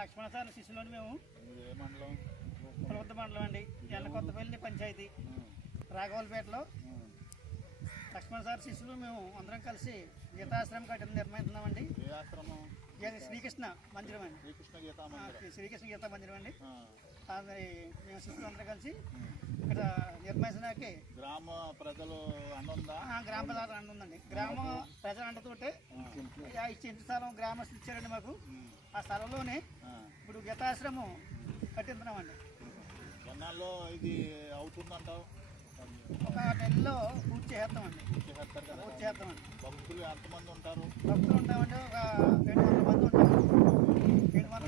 లక్ష్మణ sir శిష్యులోని మేము ఏ మండలం? కులవద్ద మండలం అండి, కొత్తపల్లి పంచాయతీ, రాఘవల్పేటలో లక్ష్మణ సార్ శిష్యులు మేము అందరం కలిసి గీతాశ్రమం కట్టడం నిర్వహిస్తున్నామండి. ఏ ఆశ్రమం? శ్రీకృష్ణ మందిరం అండి. శ్రీకృష్ణ గీతా మందిరం అండి. మేము శిష్యులు అందరం కలిసి ఇక్కడ నిర్వహించడానికి గ్రామ ప్రజలు అండుందా? గ్రామ ప్రజలు అండుందండి. గ్రామ ప్రజల అండతోటే ఇచ్చి ఇంటి స్థలం గ్రామస్తులు ఇచ్చారండి మాకు. ఆ స్థలంలోనే ఇప్పుడు గీతాశ్రమం కట్టిస్తున్నామండి. ఎన్నాళ్ళు ఇది అవుతుందంటావు? ఒక నెలలో పూర్తి చేస్తామండి. పూర్తి చేస్తామండి. భక్తులు ఎంతమంది ఉంటారు? భక్తులు ఉంటామండి, ఒక 200 మంది ఉంటారు. 200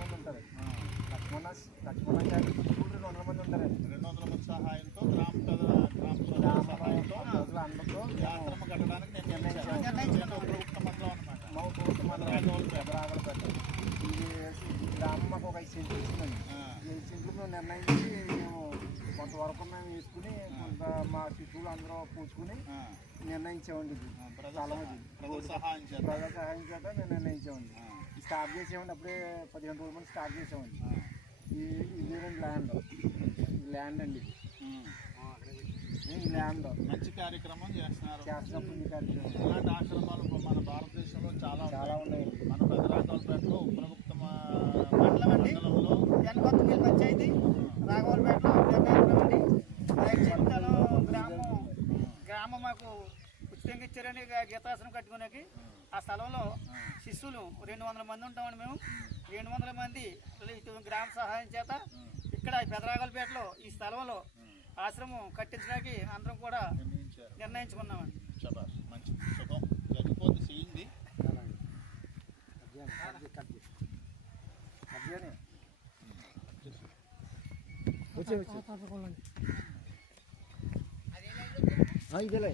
మంది ఉంటారు. లక్ష్మణ గారి 200 మంది ఉంటారు. 200 మంది సహాయంతో గ్రామ సహాయంతో అందరితో ఆశ్రమం కట్టడానికి నేను నిర్ణయించుకున్నాం. మండలం అనమాట. మా రాఘవల్పేట ఇది గ్రామం మాకు ఒక 5 సెంట్లు ఇచ్చిందండి. 5 సెంట్లు మేము నిర్ణయించి మేము కొంతవరకు మేము వేసుకుని కొంత మా శిశువులు అందరూ పూసుకుని నిర్ణయించామండి. ఇది ప్రజల సహాయం చేత మేము నిర్ణయించామండి. స్టార్ట్ చేసామండి. అప్పుడే 15 రోజుల ముందు స్టార్ట్ చేసామండి. ఇదేనండి ల్యాండ్ అండి. ఇది ల్యాండ్ మంచి కార్యక్రమం చేస్తున్నారు. ఇలాంటి ఆశ్రమాలు మన భారతదేశంలో చాలా ఉన్నాయండి. మన రాఘవల్పేటలో ఉపరగుప్త మండలం అండి, కొత్తపల్లి పంచాయతీ, రాఘవల్పేటలో నిర్ణయించామండి. చెప్తాను గ్రామం మాకు ఉచితంగా ఇచ్చారని గీతాశ్రమం కట్టుకునేకి. ఆ స్థలంలో శిష్యులు 200 మంది ఉంటామండి. మేము 200 మంది గ్రామ సహాయం చేత ఇక్కడ పెదరాగల్పేటలో ఈ స్థలంలో ఆశ్రమం కట్టించడానికి అందరం కూడా నిర్ణయించుకున్నామండి. మంచి శుభం జరిగిపోతే చేయింది. ఇదేలే